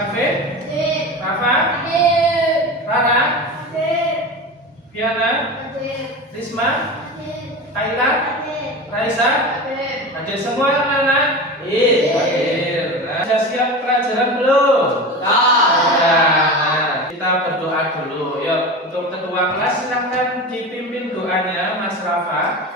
Safi? Hadir. Rafa? Hadir. Rara? Hadir. Fiana? Hadir. Risma? Hadir. Kaila? Hadir. Raisa? Hadir. Hadir semua anak-anak? Hadir. Nah, sudah siap pelajaran belum? Nah, kita berdoa dulu. Yuk, untuk ketua kelas silahkan dipimpin doanya Mas Rafa.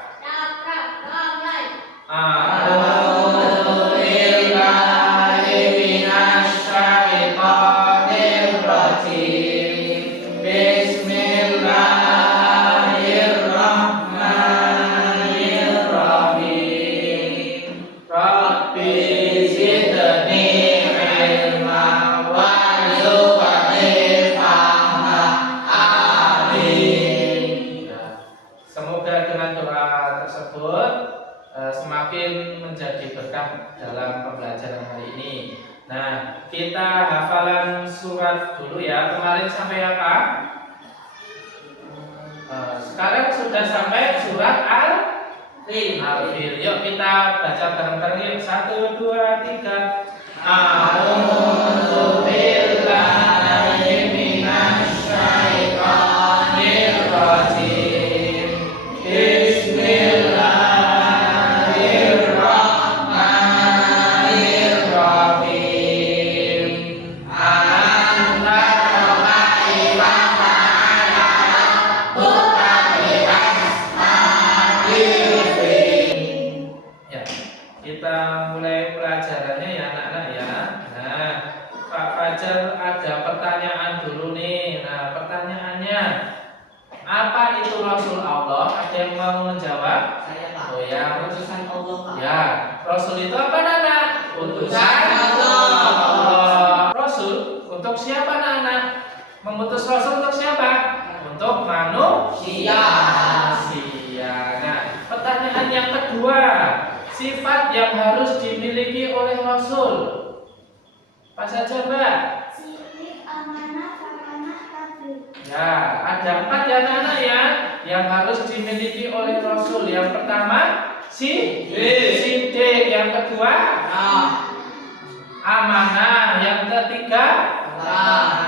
Semoga dengan doa tersebut semakin menjadi berkah dalam pembelajaran hari ini. Nah, kita hafalan surat dulu ya. Kemarin sampai apa? Sekarang sudah sampai surat Al-Fil. Yuk kita baca bareng-bareng. 1, 2, 3. A'udzu billahi minasy syaithanir rajim. Bismillahirrahmanirrahim. Anta kaifa fa'ala rabbuka bi ashabil fil. Ya, kita mulai pelajarannya ya anak-anak ya. Nah, Pak Fajar ada pertanyaan dulu nih. Nah, pertanyaannya, apa itu Rasul Allah? Ada yang mau menjawab? Saya Pak. Oh ya, Utusan Allah Pak. ya, Rasul itu apa anak? Utusan Allah. Rasul untuk siapa anak? Mengutus Rasul untuk siapa? Untuk manusia. Nah, pertanyaan yang kedua, sifat yang harus dimiliki oleh Rasul. Apa saja Mbak? Sidik, amanah, amanah, tadbir. Ya, ada 4 ya anak-anak ya yang harus dimiliki oleh Rasul. Yang pertama, sidik. Yang kedua, amanah. Yang ketiga,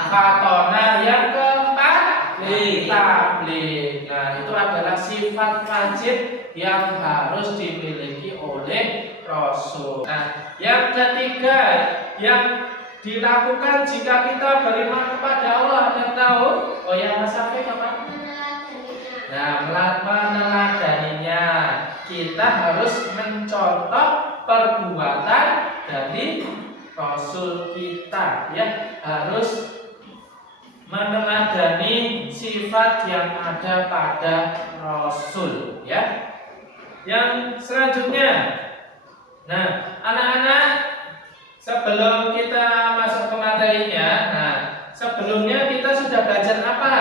fatona. Yang keempat, tabligh. Nah, itu adalah sifat wajib yang harus dimiliki oleh Rasul. Nah, yang ketiga yang dilakukan jika kita beriman kepada Allah, ada yang tahu? Oh ya, Mas Safi apa? Nah, meneladaninya. Kita harus mencontoh perbuatan dari Rasul kita, ya. Harus meneladani sifat yang ada pada Rasul, ya. Yang selanjutnya, nah, anak-anak, sebelum kita masuk ke materinya, nah, sebelumnya kita sudah belajar apa?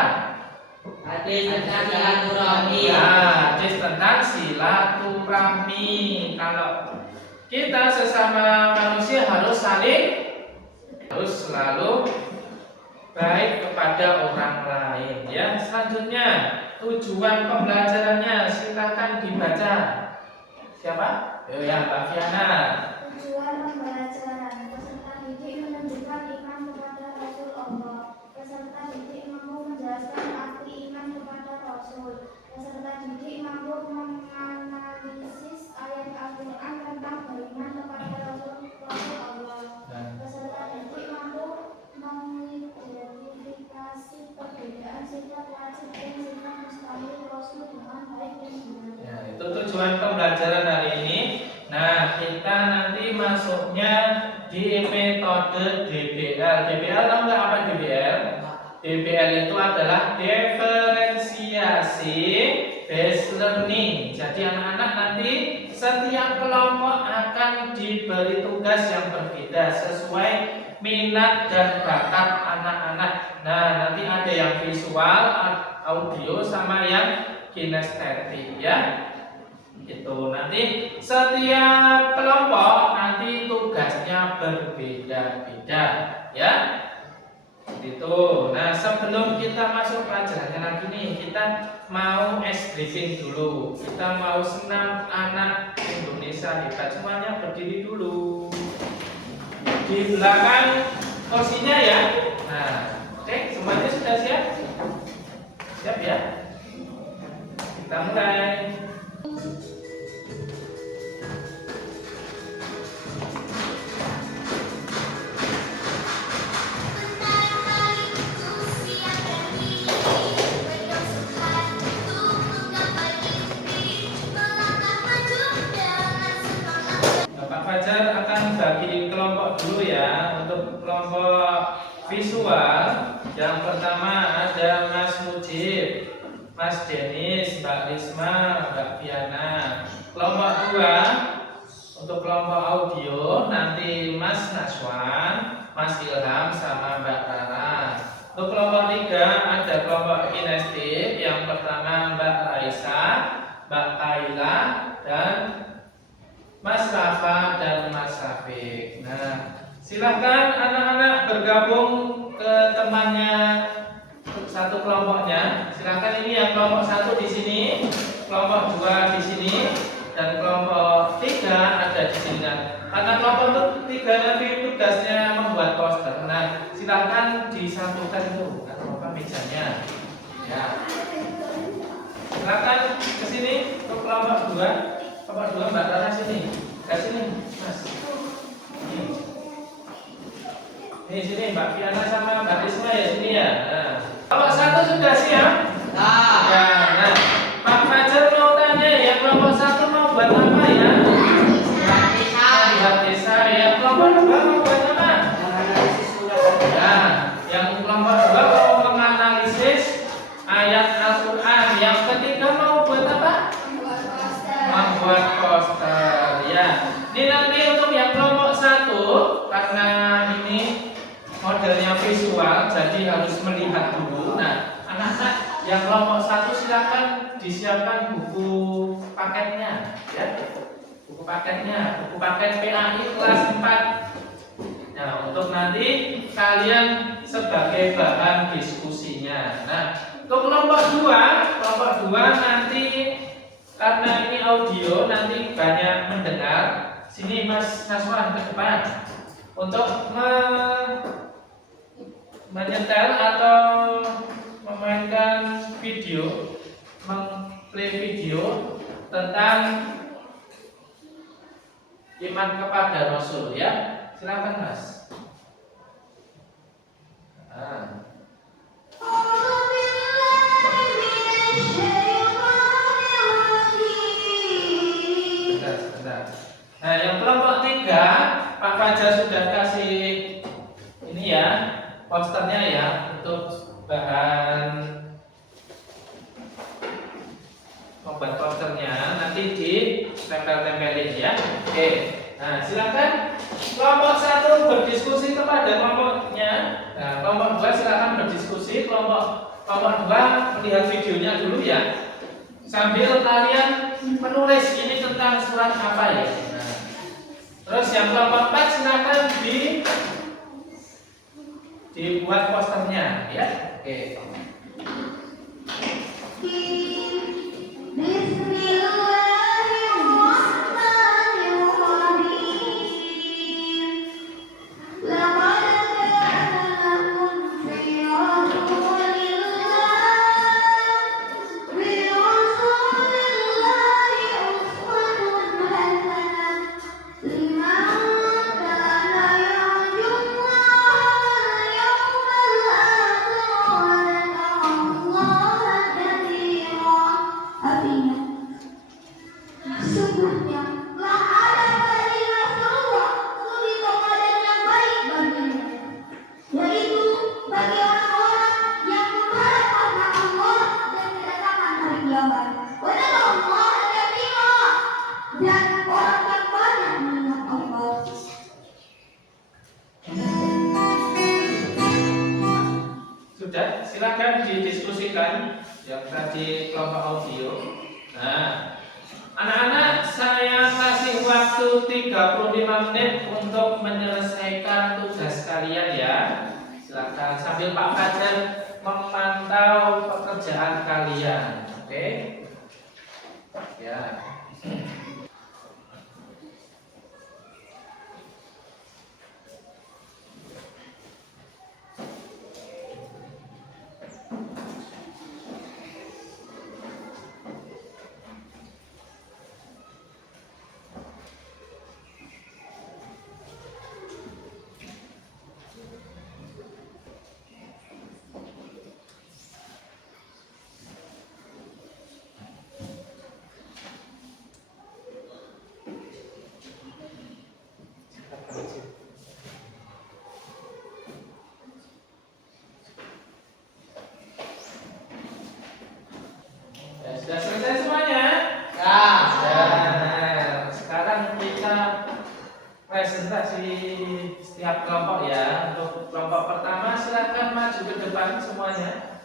Hadis tentang silaturahmi. Ya, hadis tentang silaturahmi. Kalau kita sesama manusia harus selalu baik kepada orang lain, ya. Selanjutnya, tujuan pembelajarannya silakan dibaca. Siapa? Ya, Mbak Fiana. Tujuan pembelajaran, peserta didik menunjukkan iman kepada Rasul Allah. Peserta didik mampu menjelaskan arti iman kepada Rasul. Peserta didik mampu menganalisis ayat Al-Quran tentang beriman kepada Rasul Allah. Peserta didik mampu mengidentifikasi perbedaan sifat wajib dan sifat mustahil Rasul dengan baik dan benar. Ya, itu tujuan pembelajaran hari ini. Nah, kita nanti masuknya di metode DBL. DBL tahu nggak apa DBL? DBL itu adalah diferensiasi based learning. Jadi anak-anak nanti setiap kelompok akan diberi tugas yang berbeda sesuai minat dan bakat anak-anak. Nah, nanti ada yang visual, audio, sama yang kinestetik, ya. Itu nanti setiap kelompok nanti tugasnya berbeda-beda, ya. Itu. Nah, sebelum kita masuk pelajarannya lagi nih, kita mau ice briefing dulu. Kita mau senam anak Indonesia hebat. Semuanya berdiri dulu. Di belakang kursinya ya. Nah, oke, semuanya sudah siap? Siap ya? Kita mulai. Bapak Fajar akan bagi kelompok dulu ya. Untuk kelompok visual, yang pertama ada Mas Mujib, Mas Denis, Mbak Risma, Mbak Piana. Kelompok 2 untuk kelompok audio nanti Mas Naswan, Mas Ilham sama Mbak Rara. Untuk kelompok 3 ada kelompok kinestetik. Yang pertama Mbak Raisa, Mbak Kaila, dan Mas Rafa dan Mas Syafiq. Nah, silakan anak-anak bergabung ke temannya satu kelompoknya. Silakan, ini yang kelompok 1 di sini, kelompok 2 di sini, dan kelompok 3 ada di sini. Nah, karena kelompok 3 nanti tugasnya membuat poster. Nah, silakan disatukan tuh atau apa mejanya. Ya. Silakan ke sini untuk kelompok 2. Kelompok 2 Mbak Rara sini. Ke sini, Mas. Ini sini Mbak Piana sama Mbak Risma ya sini ya. Nah, kelompok 1 sudah siap? Nah, Ya, nah, Pak Fajar mau tanya ya, kelompok 1 mau buat apa ya? Buat desa ya. Kelompok 2 mau buat apa? Nah, yang kelompok 2 mau menganalisis ayat Al-Quran. Yang ketiga mau buat apa? Membuat poster ya. Ini nanti untuk yang kelompok 1, karena ini modelnya visual, jadi harus melihat dulu. Nah, anak-anak yang kelompok 1 silakan disiapkan buku paketnya ya. Buku paketnya, buku paket PAI kelas 4. Nah, untuk nanti kalian sebagai bahan diskusinya. Nah, untuk kelompok 2 nanti karena ini audio nanti banyak mendengar. Sini Mas Naswan ke depan untuk menyetel atau memainkan video, mengplay video tentang iman kepada Rasul ya. Silakan Mas. Nah. Nah, yang kelompok 3 Pak Fajar sudah kasih ini ya, posternya ya, untuk bahan membuat posternya nanti ditempel-tempelin ya. Oke. Nah, silakan kelompok 1 berdiskusi kepada kelompoknya. Nah, kelompok 2 silakan berdiskusi. Kelompok 2 melihat videonya dulu ya. Sambil kalian menulis ini tentang surat apa ya. Nah, terus yang kelompok 4 silakan dibuat posternya ya. Oke. Sudah, silakan didiskusikan yang tadi kelompok audio. Nah, anak-anak saya kasih waktu 35 menit untuk menyelesaikan tugas kalian ya. Silakan sambil Pak Fajar memantau pekerjaan kalian. Oke? Ya. presentasi setiap kelompok ya. Untuk kelompok pertama silakan maju ke depan semuanya.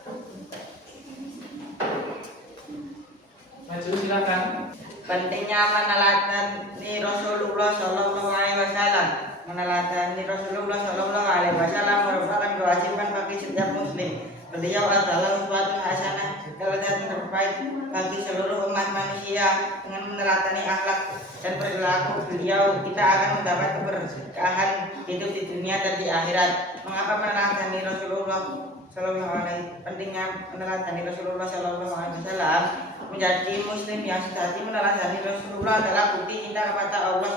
Maju silakan. Pentingnya meneladani Rasulullah Shallallahu Alaihi Wasallam. Meneladani Rasulullah Shallallahu Alaihi Wasallam merupakan kewajiban bagi setiap muslim. Beliau adalah uswatun hasanah, teladan terbaik bagi seluruh umat manusia. Dengan meneladani akhlak dan perilaku beliau, kita akan mendapat keberkahan hidup di dunia dan di akhirat. Mengapa meneladani Rasulullah Shallallahu Alaihi pentingnya meneladani Rasulullah Shallallahu Alaihi Wasallam? Menjadi muslim yang sejati meneladani Rasulullah adalah bukti cinta kepada Allah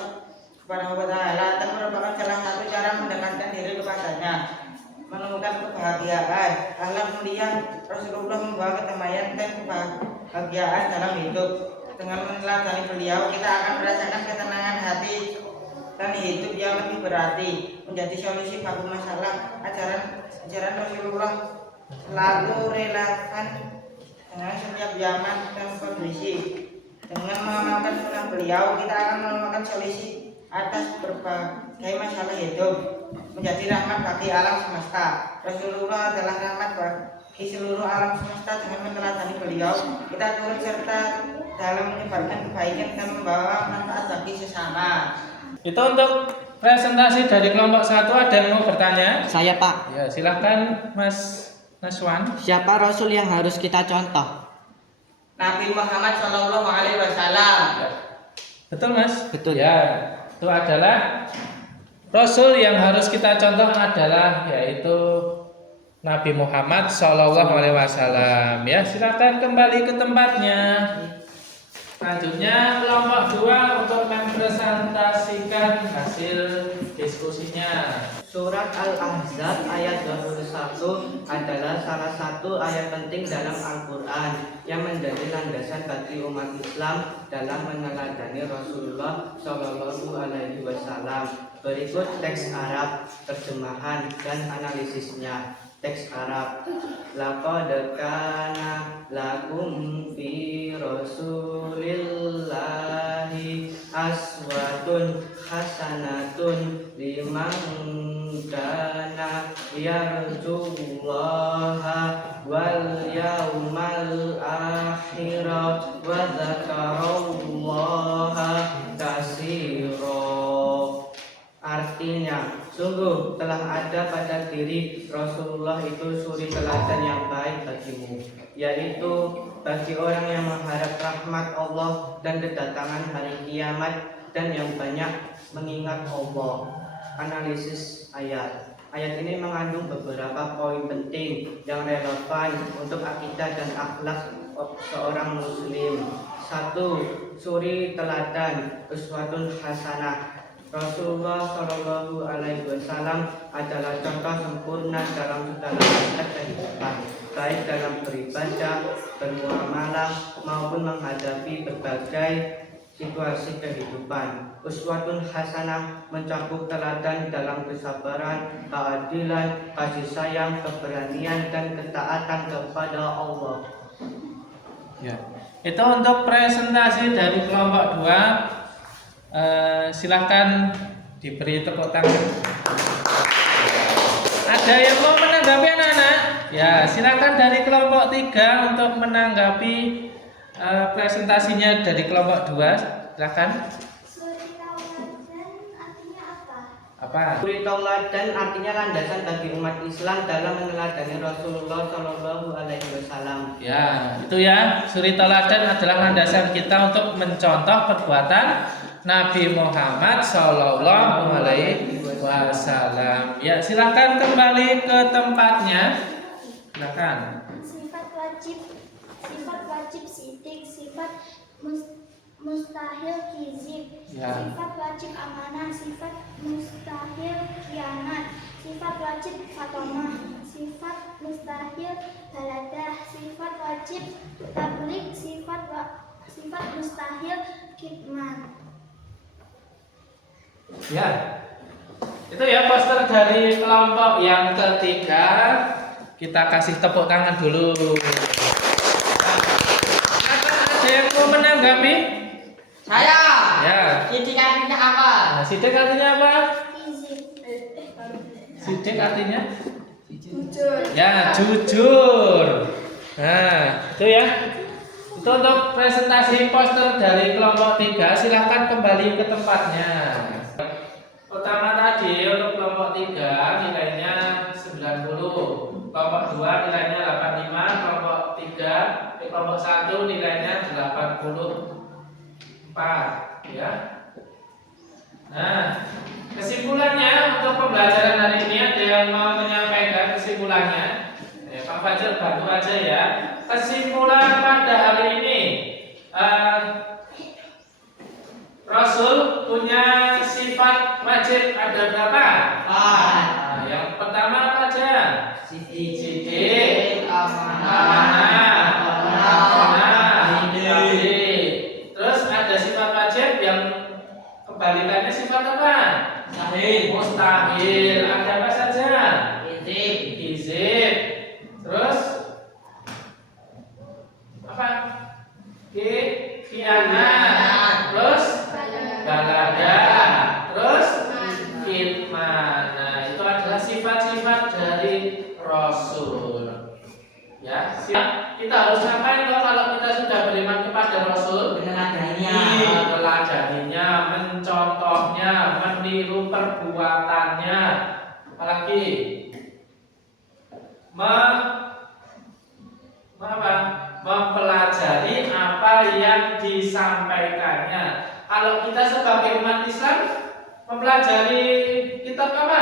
Subhanahu wa Ta'ala dan merupakan salah satu cara mendekatkan diri kepadanya, menemukan kebahagiaan. Akhlak mulia Rasulullah membawa kedamaian dan kebahagiaan dalam hidup. Dengan meneladani beliau, kita akan merasakan ketenangan hati dan hidup yang lebih berarti. Menjadi solusi bagi masalah, ajaran Rasulullah selalu relevan dengan setiap zaman dan kondisi. Dengan mengamalkan sunnah beliau, kita akan menemukan solusi atas berbagai masalah hidup, menjadi rahmat bagi alam semesta. Rasulullah adalah rahmat bagi seluruh alam semesta. Dengan meneladani beliau, kita turut serta dalam menyebarkan kebaikan dan membawa manfaat bagi sesama. Itu untuk presentasi dari kelompok 1. Ada yang mau bertanya? Saya Pak. Ya, silakan Mas Naswan. Siapa Rasul yang harus kita contoh? Nabi Muhammad Shallallahu Alaihi Wasallam. Betul Mas? Betul. Ya, itu adalah Rasul yang harus kita contoh adalah yaitu Nabi Muhammad Shallallahu Alaihi Wasallam. Ya, silakan kembali ke tempatnya. Selanjutnya kelompok 2 untuk mempresentasikan hasil diskusinya. Surat Al-Ahzab ayat 21 adalah salah satu ayat penting dalam Al-Quran yang menjadi landasan bagi umat Islam dalam meneladani Rasulullah Shallallahu Alaihi Wasallam. Berikut teks Arab, terjemahan dan analisisnya. Teks Arab. Laqad kana lakum fi Rasulillahi aswatun hasanatun liman kana yarjullaha wal yawmal akhir wa dzakarallaha katsira. Artinya, sungguh telah ada pada diri Rasulullah itu suri teladan yang baik bagimu, yaitu bagi orang yang mengharap rahmat Allah dan kedatangan hari kiamat dan yang banyak mengingat Allah. Analisis ayat. Ayat ini mengandung beberapa poin penting yang relevan untuk akidah dan akhlak seorang muslim. 1. Suri teladan, uswatun hasanah. Rasulullah Shallallahu Alaihi Wasallam adalah contoh sempurna dalam segala aspek kehidupan, baik dalam beribadah, bermuamalah maupun menghadapi berbagai situasi kehidupan. Uswatun hasanah mencakup teladan dalam kesabaran, keadilan, kasih sayang, keberanian dan ketaatan kepada Allah. Ya. Itu untuk presentasi dari kelompok 2. Silakan diberi tepuk tangan. Ada yang mau menanggapi anak-anak? Ya, silakan dari kelompok 3 untuk menanggapi presentasinya dari kelompok 2. Silakan. Suri Tauladan artinya apa? Apa? Suri tauladan artinya landasan bagi umat Islam dalam meneladani Rasulullah Shallallahu Alaihi Wasallam. Ya, itu ya. Suri tauladan adalah landasan kita untuk mencontoh perbuatan Nabi Muhammad Sallallahu Alaihi Wasallam. Ya, silakan kembali ke tempatnya. Silakan. Sifat wajib sidik, sifat mustahil kizib, Ya. sifat wajib amanah, sifat mustahil khianat, sifat wajib fatomah, sifat mustahil baladah, sifat wajib tablik, sifat mustahil khidmat. Ya, itu ya poster dari kelompok yang ketiga. Kita kasih tepuk tangan dulu. Ada yang mau menanggapi? Saya. Ya. Sidik artinya apa? sidik artinya apa? Izin. Sidik artinya? Jujur. Ya, jujur. Nah, itu ya. Itu untuk presentasi poster dari kelompok 3. Silahkan kembali ke tempatnya. Pertama tadi untuk kelompok 3 nilainya 90. Kelompok 2 nilainya 85. Kelompok 3, kelompok 1 nilainya 84. Ya. Nah, kesimpulannya untuk pembelajaran hari ini ada yang mau menyampaikan kesimpulannya? Pak Fajar bantu aja ya. Kesimpulan pada hari ini, Rasul punya sifat wajib ada berapa? Nah, yang pertama apa aja? Sidik, amanah, baik. Terus ada sifat wajib yang kebalikannya sifat apa? Mustahil. Ada apa saja? Hizib. Terus apa? Khianat. Terus balaga. Terus kitman. Nah, itu adalah sifat-sifat dari Rasul. Ya, siap. Kita harus ngapain kalau kita sudah beriman kepada Rasul? Meneladaninya, mencontohnya, meniru perbuatannya, apalagi mempelajari apa yang disampaikannya. Kalau kita sebagai umat Islam mempelajari kitab apa?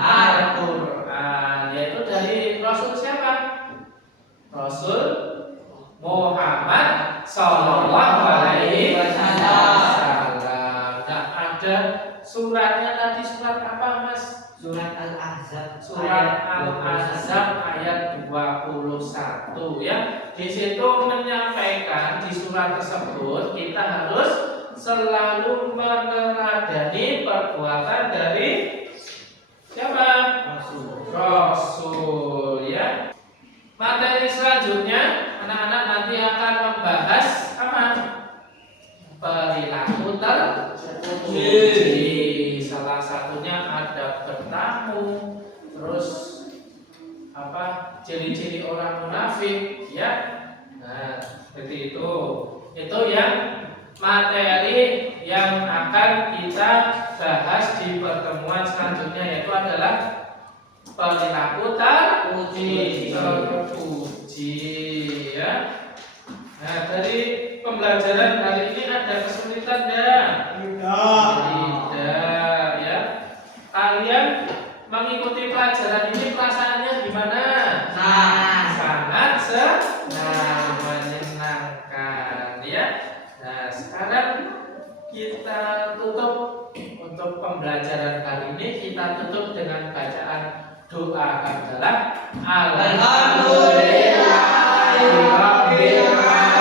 Al-Quran, yaitu dari Rasul siapa? Rasul Muhammad Sallallahu Alaihi Wasallam. Nah, ada suratnya tadi, surat apa Mas? Surat Al-Ahzab. Surat Al-Ahzab ayat 21 ya. Di situ menyampaikan di surat tersebut kita harus selalu meneladani perbuatan dari siapa? Rasul ya. Materi selanjutnya anak-anak nanti akan membahas apa? Perilaku terpuji. Salah satunya adab bertamu, terus apa? Ciri-ciri orang munafik ya. Nah, seperti itu. Itu yang materi yang akan kita bahas di pertemuan selanjutnya, yaitu adalah perilaku terpuji ya. Nah, dari pembelajaran hari ini ada kesulitan enggak? Tidak ya. Kalian mengikuti pelajaran ini perasaannya gimana? Sangat senang, menyenangkan ya. Nah, sekarang kita tutup untuk pembelajaran kali ini, kita tutup dengan bacaan doa adalah Alhamdulillahirabbil alamin.